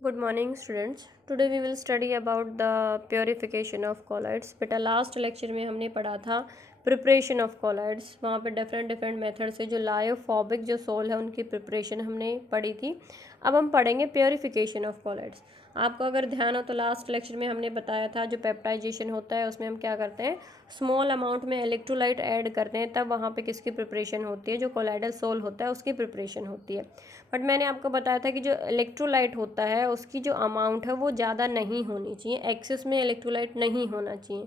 Good morning, students. Today we will study about the purification of colloids. बेटा last lecture में हमने पढ़ा था प्रिपरेशन ऑफ colloids. वहाँ पे डिफरेंट मेथड से जो लायोफोबिक जो सोल है उनकी प्रिपरेशन हमने पढ़ी थी. अब हम पढ़ेंगे प्योरीफिकेशन ऑफ colloids. आपको अगर ध्यान हो तो लास्ट लेक्चर में हमने बताया था जो पेप्टाइजेशन होता है उसमें हम क्या करते हैं, स्मॉल अमाउंट में इलेक्ट्रोलाइट ऐड करते हैं, तब वहाँ पे किसकी प्रिपरेशन होती है, जो कोलाइडल सोल होता है उसकी प्रिपरेशन होती है. बट मैंने आपको बताया था कि जो इलेक्ट्रोलाइट होता है उसकी जो अमाउंट है वो ज़्यादा नहीं होनी चाहिए, एक्सेस में इलेक्ट्रोलाइट नहीं होना चाहिए.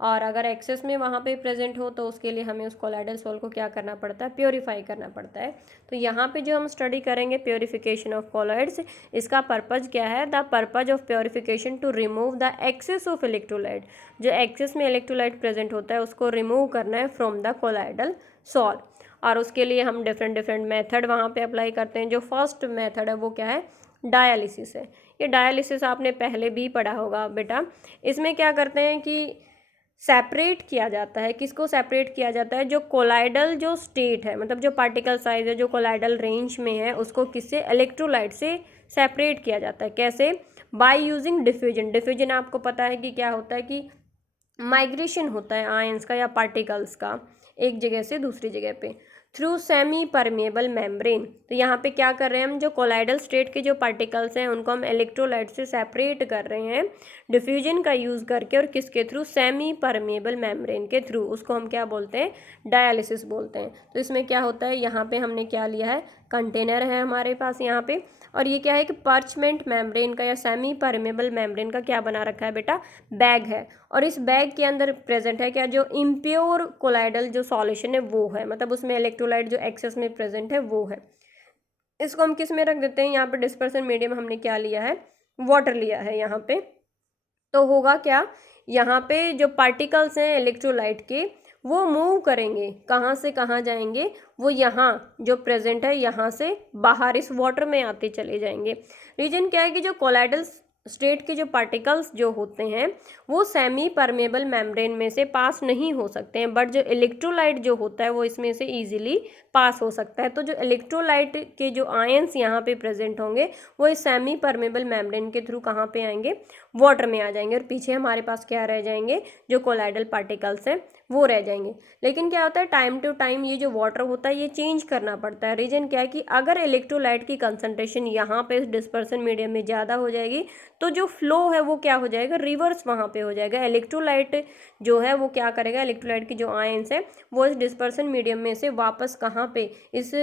और अगर एक्सेस में वहाँ पे प्रेजेंट हो तो उसके लिए हमें उस कोलाइडल सोल को क्या करना पड़ता है, प्योरीफाई करना पड़ता है. तो यहाँ पे जो हम स्टडी करेंगे प्योरीफिकेशन ऑफ कोलाइड्स, इसका पर्पज़ क्या है, the purpose of purification to remove the excess of electrolyte. जो एक्सेस में इलेक्ट्रोलाइट प्रेजेंट होता है उसको रिमूव करना है फ्रॉम द कोलाइडल सोल. और उसके लिए हम डिफरेंट मेथड वहाँ पे अप्लाई करते हैं. जो फर्स्ट मेथड है वो क्या है, डायलिसिस है. ये डायलिसिस आपने पहले भी पढ़ा होगा बेटा. इसमें क्या करते हैं कि सेपरेट किया जाता है. किसको सेपरेट किया जाता है, जो कोलाइडल जो स्टेट है, मतलब जो पार्टिकल साइज है जो कोलाइडल रेंज में है उसको किससे, इलेक्ट्रोलाइट से सेपरेट किया जाता है. कैसे, बाय यूजिंग डिफ्यूजन. डिफ्यूजन आपको पता है कि क्या होता है कि माइग्रेशन होता है आयंस का या पार्टिकल्स का एक जगह से दूसरी जगह पे थ्रू सेमी परमेबल मेम्ब्रेन. तो यहाँ पे क्या कर रहे हैं हम, जो कोलाइडल स्टेट के जो पार्टिकल्स हैं उनको हम इलेक्ट्रोलाइट से सेपरेट कर रहे हैं डिफ्यूजन का यूज़ करके, और किसके थ्रू, सेमी परमेबल मेम्ब्रेन के थ्रू. उसको हम क्या बोलते हैं, डायलिसिस बोलते हैं. तो इसमें क्या होता है, यहाँ पे हमने क्या लिया है, कंटेनर है हमारे पास यहाँ पे, और ये क्या है कि पार्चमेंट मेम्ब्रेन का या सेमी परमेबल मेम्ब्रेन का क्या बना रखा है बेटा, बैग है. और इस बैग के अंदर प्रेजेंट है क्या, जो इम्प्योर कोलाइडल जो सॉल्यूशन है वो है, मतलब उसमें इलेक्ट्रोलाइट जो एक्सेस में प्रेजेंट है वो है. इसको हम किस में रख देते हैं, यहाँ पे डिस्पर्सन मीडियम हमने क्या लिया है, वाटर लिया है यहाँ पे. तो होगा क्या, यहाँ पे जो पार्टिकल्स हैं इलेक्ट्रोलाइट के वो मूव करेंगे, कहाँ से कहाँ जाएंगे, वो यहाँ जो प्रेजेंट है यहाँ से बाहर इस वाटर में आते चले जाएंगे. रीजन क्या है कि जो कोलाइडल स्टेट के जो पार्टिकल्स जो होते हैं वो सेमी परमेबल मेम्ब्रेन में से पास नहीं हो सकते हैं, बट जो इलेक्ट्रोलाइट जो होता है वो इसमें से इजीली पास हो सकता है. तो जो इलेक्ट्रोलाइट के जो आयंस यहाँ पे प्रेजेंट होंगे वो इस सेमी परमेबल मेम्ब्रेन के थ्रू कहाँ पे आएंगे, वाटर में आ जाएंगे, और पीछे हमारे पास क्या रह जाएंगे, जो कोलाइडल पार्टिकल्स हैं वो रह जाएंगे. लेकिन क्या होता है, टाइम टू टाइम ये जो वाटर होता है ये चेंज करना पड़ता है. रीजन क्या है कि अगर इलेक्ट्रोलाइट की कंसंट्रेशन यहाँ पे इस डिस्पर्सन मीडियम में ज़्यादा हो जाएगी तो जो फ्लो है वो क्या हो जाएगा, रिवर्स वहाँ पे हो जाएगा. इलेक्ट्रोलाइट जो है वो क्या करेगा, इलेक्ट्रोलाइट की जो आयंस है वो इस डिस्पर्सन मीडियम में से वापस कहाँ पे, इस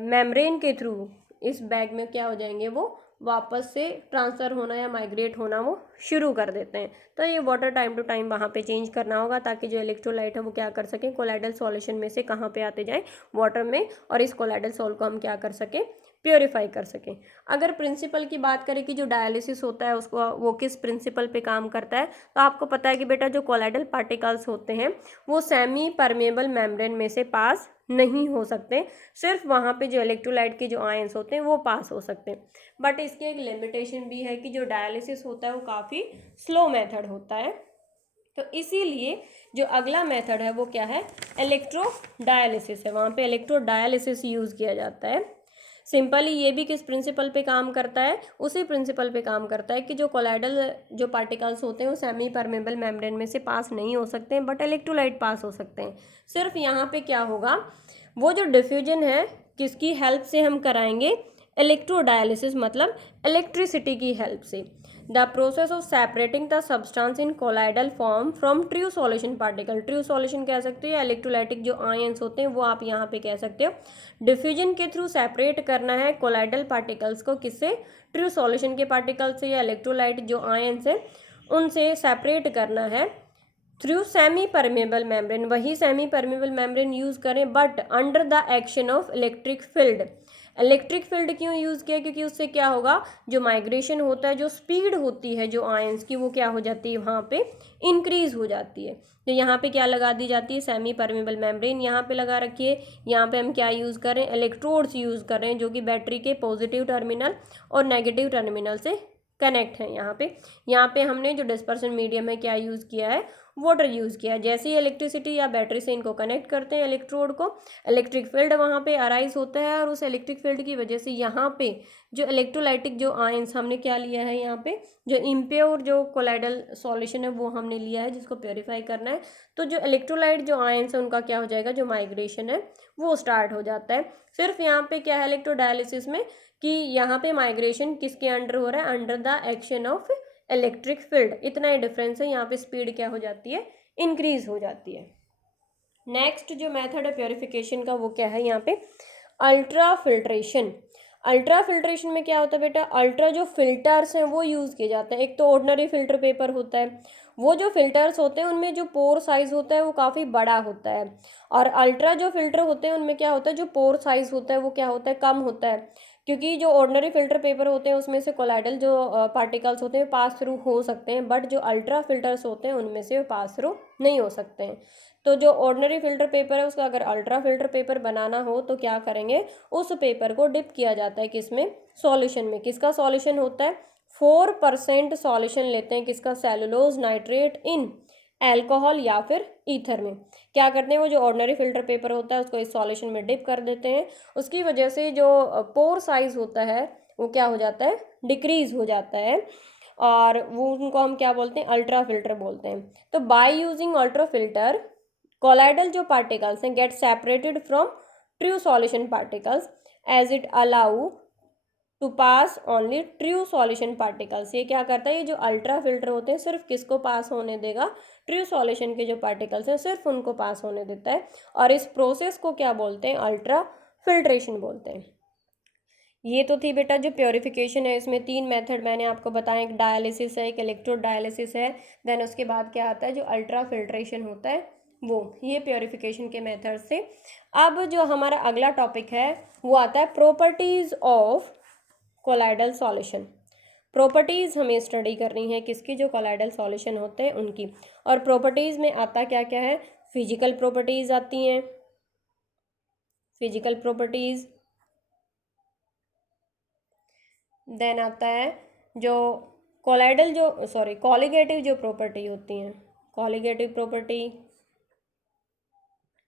मेम्ब्रेन के थ्रू इस बैग में क्या हो जाएंगे, वो वापस से ट्रांसफ़र होना या माइग्रेट होना वो शुरू कर देते हैं. तो ये वाटर टाइम टू टाइम वहाँ पे चेंज करना होगा ताकि जो इलेक्ट्रोलाइट है वो क्या कर सकें, कोलाइडल सॉल्यूशन में से कहाँ पे आते जाएं, वाटर में, और इस कोलाइडल सॉल्ट को हम क्या कर सकें, प्योरीफाई कर सकें. अगर प्रिंसिपल की बात करें कि जो डायलिसिस होता है उसको वो किस प्रिंसिपल पे काम करता है, तो आपको पता है कि बेटा जो कोलाइडल पार्टिकल्स होते हैं वो सेमी परमेबल मेम्ब्रेन में से पास नहीं हो सकते, सिर्फ वहाँ पे जो इलेक्ट्रोलाइट के जो आयंस होते हैं वो पास हो सकते हैं. बट इसकी एक लिमिटेशन भी है कि जो डायलिसिस होता है वो काफ़ी स्लो मेथड होता है. तो इसीलिए जो अगला मेथड है वो क्या है, इलेक्ट्रो डायलिसिस है. वहाँ पे इलेक्ट्रो डायलिसिस यूज़ किया जाता है. सिंपली ये भी किस प्रिंसिपल पे काम करता है, उसी प्रिंसिपल पे काम करता है कि जो कोलाइडल जो पार्टिकल्स होते हैं वो सेमी परमेबल मेम्ब्रेन में से पास नहीं हो सकते हैं, बट इलेक्ट्रोलाइट पास हो सकते हैं. सिर्फ यहाँ पे क्या होगा, वो जो डिफ्यूजन है किसकी हेल्प से हम कराएंगे, इलेक्ट्रोडायलिसिस, मतलब इलेक्ट्रिसिटी की हेल्प से. The process of separating the substance in colloidal form from true solution particle. True solution कह सकते हो या इलेक्ट्रोलाइटिक जो आयंस होते हैं वो आप यहाँ पे कह सकते हो. डिफ्यूजन के थ्रू सेपरेट करना है कोलाइडल पार्टिकल्स को, किससे, ट्रू सॉल्यूशन के पार्टिकल से या इलेक्ट्रोलाइट जो आयंस है उनसे सेपरेट करना है थ्रू सेमी परमेबल मेम्ब्रेन. वही सेमी परमेबल मेम्ब्रेन यूज़ करें but under the action of electric field. Electric field क्यों यूज़ किया, क्योंकि उससे क्या होगा, जो माइग्रेशन होता है, जो स्पीड होती है जो आयंस की, वो क्या हो जाती है, वहाँ पे इंक्रीज हो जाती है. तो यहाँ पे क्या लगा दी जाती है, सेमी परमेबल मेम्ब्रेन यहाँ पे लगा रखी है. यहाँ पे हम क्या यूज़ कर रहे हैं, इलेक्ट्रोड्स यूज़ कर रहे हैं जो कि बैटरी के पॉजिटिव टर्मिनल और नेगेटिव टर्मिनल से कनेक्ट है. यहाँ पे हमने जो डिस्पर्सन मीडियम है क्या यूज़ किया है, वाटर यूज़ किया। जैसे ही इलेक्ट्रिसिटी या बैटरी से इनको कनेक्ट करते हैं इलेक्ट्रोड को, इलेक्ट्रिक फील्ड वहाँ पे अराइज होता है और उस इलेक्ट्रिक फील्ड की वजह से यहाँ पे जो इलेक्ट्रोलाइटिक जो आयंस हमने क्या लिया है, यहाँ पे जो इम्प्योर जो कोलाइडल सॉल्यूशन है वो हमने लिया है जिसको प्योरीफाई करना है। तो जो इलेक्ट्रोलाइट जो आयंस है उनका क्या हो जाएगा, जो माइग्रेशन है वो स्टार्ट हो जाता है। सिर्फ यहाँ पे क्या है इलेक्ट्रोडायलिसिस में कि यहाँ पे माइग्रेशन किसके अंडर हो रहा है, under the action of electric field. इतना ही डिफरेंस है, यहाँ पे स्पीड क्या हो जाती है, इंक्रीज हो जाती है। नेक्स्ट जो मेथड है प्योरिफिकेशन का वो क्या है, यहाँ पे अल्ट्रा फिल्ट्रेशन। अल्ट्रा फिल्ट्रेशन में क्या होता है बेटा, अल्ट्रा जो फिल्टर्स हैं वो यूज़ किए जाते हैं। एक तो ऑर्डिनरी फिल्टर पेपर होता है, वो जो फिल्टर्स होते हैं उनमें जो पोर साइज़ होता है वो काफ़ी बड़ा होता है, और अल्ट्रा जो फिल्टर होते हैं उनमें क्या होता है, जो पोर साइज़ होता है वो क्या होता है, कम होता है। क्योंकि जो ऑर्डिनरी फिल्टर पेपर होते हैं उसमें से कोलाइडल जो पार्टिकल्स होते हैं पास थ्रू हो सकते हैं, बट जो अल्ट्रा फिल्टर्स होते हैं उनमें से वो पास थ्रू नहीं हो सकते हैं। तो जो ऑर्डिनरी फिल्टर पेपर है उसका अगर अल्ट्रा फिल्टर पेपर बनाना हो तो क्या करेंगे, उस पेपर को डिप किया जाता है किसमें, सॉल्यूशन में। किसका सॉल्यूशन होता है, 4% सॉल्यूशन लेते हैं किसका, सेलुलोज नाइट्रेट इन एल्कोहल या फिर ईथर में। क्या करते हैं, वो जो ऑर्डिनरी फिल्टर पेपर होता है उसको इस सॉल्यूशन में डिप कर देते हैं। उसकी वजह से जो पोर साइज होता है वो क्या हो जाता है, डिक्रीज हो जाता है, और वो उनको हम क्या बोलते हैं, अल्ट्रा फिल्टर बोलते हैं। तो by using ultra filter colloidal जो पार्टिकल्स हैं get separated from true solution particles as it allow to pass only true solution particles. ये क्या करता है, ये जो अल्ट्रा फिल्टर होते हैं सिर्फ किसको पास होने देगा, ट्रू सॉल्यूशन के जो पार्टिकल्स हैं सिर्फ उनको पास होने देता है, और इस प्रोसेस को क्या बोलते हैं, अल्ट्रा फिल्ट्रेशन बोलते हैं। ये तो थी बेटा जो प्योरिफिकेशन है, इसमें 3 मेथड मैंने आपको बताया, एक डायलिसिस है, एक इलेक्ट्रोड डायलिसिस है, देन उसके बाद क्या आता है जो अल्ट्रा फिल्ट्रेशन होता है वो, ये प्योरिफिकेशन के मेथड से। अब जो हमारा अगला टॉपिक है वो आता है properties of colloidal solution. Properties हमें स्टडी करनी है किसकी, जो कोलाइडल सॉल्यूशन होते हैं उनकी। और प्रॉपर्टीज़ में आता क्या क्या है, फिजिकल प्रॉपर्टीज़ आती हैं, फिजिकल प्रॉपर्टीज़, देन आता है जो कोलाइडल जो कॉलिगेटिव जो प्रॉपर्टी होती हैं, कॉलिगेटिव प्रॉपर्टी,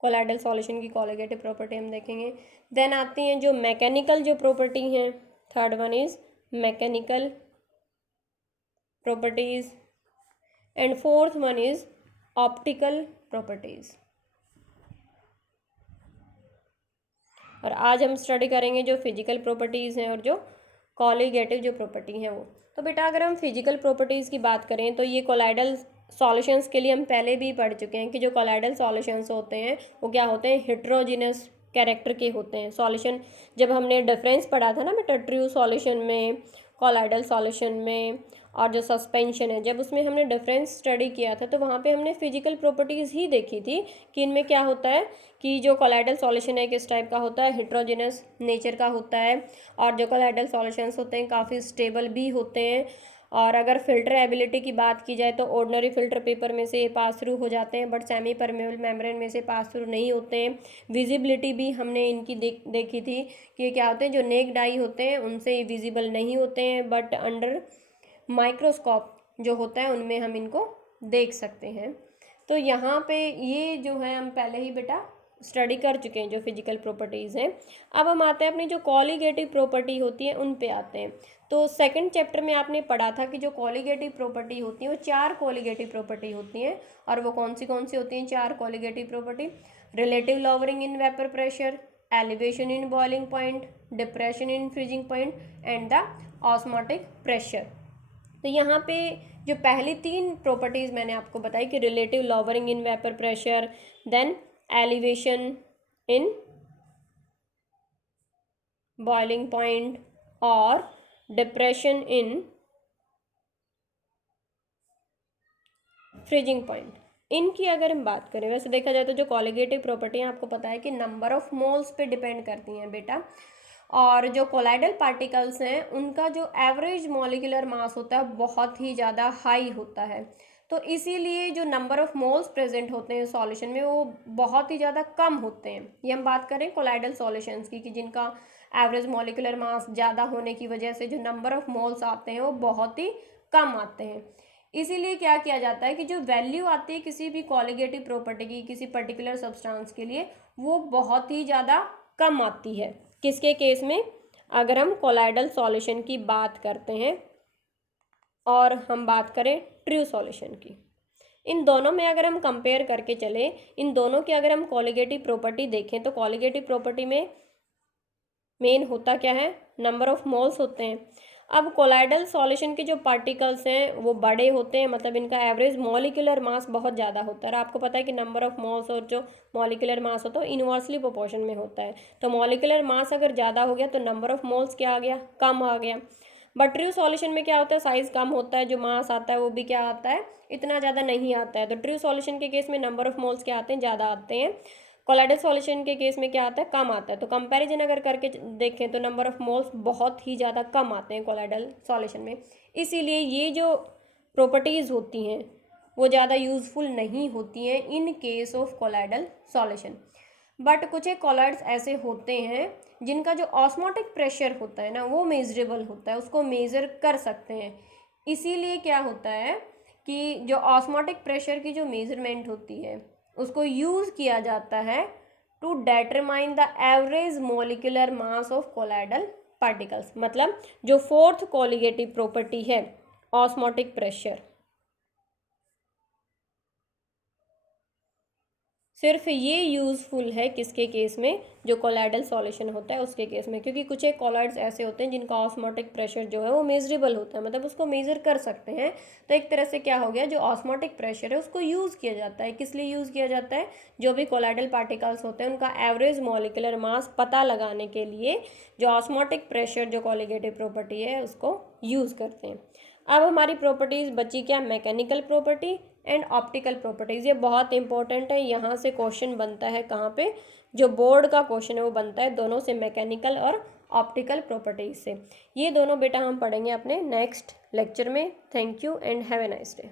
कोलाइडल सॉल्यूशन की कॉलिगेटिव प्रॉपर्टी हम देखेंगे। देन आती हैं जो मैकेनिकल जो प्रॉपर्टी हैं, third one is mechanical properties, and fourth one is optical properties. और आज हम स्टडी करेंगे जो फिजिकल प्रॉपर्टीज़ हैं और जो कॉलिगेटिव जो प्रॉपर्टी हैं वो। तो बेटा अगर हम फिजिकल प्रॉपर्टीज़ की बात करें तो ये कोलाइडल सॉल्यूशंस के लिए हम पहले भी पढ़ चुके हैं कि जो कोलाइडल सॉल्यूशंस होते हैं वो क्या होते हैं, हेट्रोजीनस कैरेक्टर के होते हैं। सॉल्यूशन जब हमने डिफरेंस पढ़ा था ना बेटा, ट्रू सॉल्यूशन में, कोलाइडल सॉल्यूशन में, और जो सस्पेंशन है, जब उसमें हमने डिफरेंस स्टडी किया था तो वहाँ पे हमने फिजिकल प्रॉपर्टीज़ ही देखी थी कि इनमें क्या होता है कि जो कोलाइडल सॉल्यूशन है किस टाइप का होता है, हेट्रोजेनस नेचर का होता है, और जो कोलाइडल सॉल्यूशंस होते हैं काफ़ी स्टेबल भी होते हैं। और अगर फिल्टर एबिलिटी की बात की जाए तो ऑर्डिनरी फिल्टर पेपर में से पास थ्रू हो जाते हैं, बट सेमी परमेबल मेम्ब्रेन में से पास थ्रू नहीं होते हैं। विजिबिलिटी भी हमने इनकी देखी थी कि क्या होते हैं, जो नेक्ड आई होते हैं उनसे विजिबल नहीं होते हैं, बट अंडर माइक्रोस्कोप जो होता है उनमें हम इनको देख सकते हैं। तो यहाँ पे ये जो है हम पहले ही बेटा स्टडी कर चुके हैं जो फिजिकल प्रॉपर्टीज़ हैं। अब हम आते हैं अपनी जो कॉलिगेटिव प्रॉपर्टी होती है उन पे आते हैं। तो सेकंड चैप्टर में आपने पढ़ा था कि जो कॉलिगेटिव प्रॉपर्टी होती है वो 4 कॉलिगेटिव प्रॉपर्टी होती हैं, और वो कौन सी होती हैं 4 colligative property, relative lowering in vapour pressure, elevation in boiling point, depression in freezing point, and the osmotic pressure. तो यहाँ पे जो पहली 3 प्रॉपर्टीज़ मैंने आपको बताई कि relative lowering in vapour pressure, then elevation in boiling point और डिप्रेशन इन फ्रीजिंग पॉइंट, इनकी अगर हम बात करें, वैसे देखा जाए तो जो कॉलिगेटिव प्रॉपर्टी है आपको पता है कि नंबर ऑफ मोल्स पे डिपेंड करती हैं बेटा, और जो कोलाइडल पार्टिकल्स हैं उनका जो एवरेज मॉलिक्यूलर मास होता है बहुत ही ज़्यादा हाई होता है। तो इसीलिए जो नंबर ऑफ मोल्स प्रेजेंट होते हैं सॉल्यूशन में वो बहुत ही ज़्यादा कम होते हैं। ये हम बात करें कोलाइडल सॉल्यूशंस की कि जिनका एवरेज मॉलिक्यूलर मास ज़्यादा होने की वजह से जो नंबर ऑफ मोल्स आते हैं वो बहुत ही कम आते हैं। इसीलिए क्या किया जाता है कि जो वैल्यू आती है किसी भी कॉलिगेटिव प्रॉपर्टी की किसी पर्टिकुलर सब्सटेंस के लिए वो बहुत ही ज़्यादा कम आती है। किसके केस में? अगर हम कोलाइडल सॉल्यूशन की बात करते हैं और हम बात करें ट्रू सॉल्यूशन की, इन दोनों में अगर हम कंपेयर करके चले, इन दोनों की अगर हम कॉलिगेटिव प्रॉपर्टी देखें तो कॉलिगेटिव प्रॉपर्टी में मेन होता क्या है? नंबर ऑफ मोल्स होते हैं। अब कोलाइडल सॉल्यूशन के जो पार्टिकल्स हैं वो बड़े होते हैं, मतलब इनका एवरेज मॉलिक्यूलर मास बहुत ज़्यादा होता है। और आपको पता है कि नंबर ऑफ मोल्स और जो मॉलिक्यूलर मास होता है इनवर्सली प्रोपोर्शन में होता है। तो मॉलिक्यूलर मास अगर ज़्यादा हो गया तो नंबर ऑफ मोल्स क्या आ गया? कम आ गया। बट ट्रू सॉल्यूशन में क्या होता है? साइज कम होता है, जो मास आता है वो भी क्या आता है? इतना ज़्यादा नहीं आता है। तो ट्रू सॉल्यूशन के केस में नंबर ऑफ मोल्स क्या आते हैं? ज़्यादा आते हैं। कोलाइडल सॉल्यूशन के केस में क्या आता है? कम आता है। तो कंपैरिजन अगर करके देखें तो नंबर ऑफ मोल्स बहुत ही ज़्यादा कम आते हैं कोलाइडल सॉल्यूशन में। इसीलिए ये जो प्रॉपर्टीज़ होती हैं वो ज़्यादा यूज़फुल नहीं होती हैं in case of colloidal solution. But कुछ एक कोलाइड्स ऐसे होते हैं जिनका जो ऑस्मोटिक प्रेशर होता है ना वो मेजरेबल होता है, उसको मेज़र कर सकते हैं। इसीलिए क्या होता है कि जो ऑस्मोटिक प्रेशर की जो मेजरमेंट होती है उसको यूज़ किया जाता है to determine the average molecular mass of colloidal particles. मतलब जो फोर्थ कॉलिगेटिव प्रॉपर्टी है ऑस्मोटिक प्रेशर, सिर्फ ये यूज़फुल है किसके केस में? जो कोलाइडल सॉल्यूशन होता है उसके केस में, क्योंकि कुछ एक कोलाइड्स ऐसे होते हैं जिनका ऑस्मोटिक प्रेशर जो है वो मेजरेबल होता है, मतलब उसको मेज़र कर सकते हैं। तो एक तरह से क्या हो गया, जो ऑस्मोटिक प्रेशर है उसको यूज़ किया जाता है। किस लिए यूज़ किया जाता है? जो भी कोलाइडल पार्टिकल्स होते हैं उनका एवरेज मॉलिक्यूलर मास पता लगाने के लिए जो ऑस्मोटिक प्रेशर जो कॉलिगेटिव प्रॉपर्टी है उसको यूज़ करते हैं। अब हमारी प्रॉपर्टीज़ बची क्या? Mechanical property and optical properties. ये बहुत इंपॉर्टेंट है, यहाँ से क्वेश्चन बनता है कहाँ पे? जो बोर्ड का क्वेश्चन है वो बनता है दोनों से, मैकेनिकल और ऑप्टिकल प्रॉपर्टीज़ से। ये दोनों बेटा हम पढ़ेंगे अपने नेक्स्ट लेक्चर में। Thank you and have a nice day.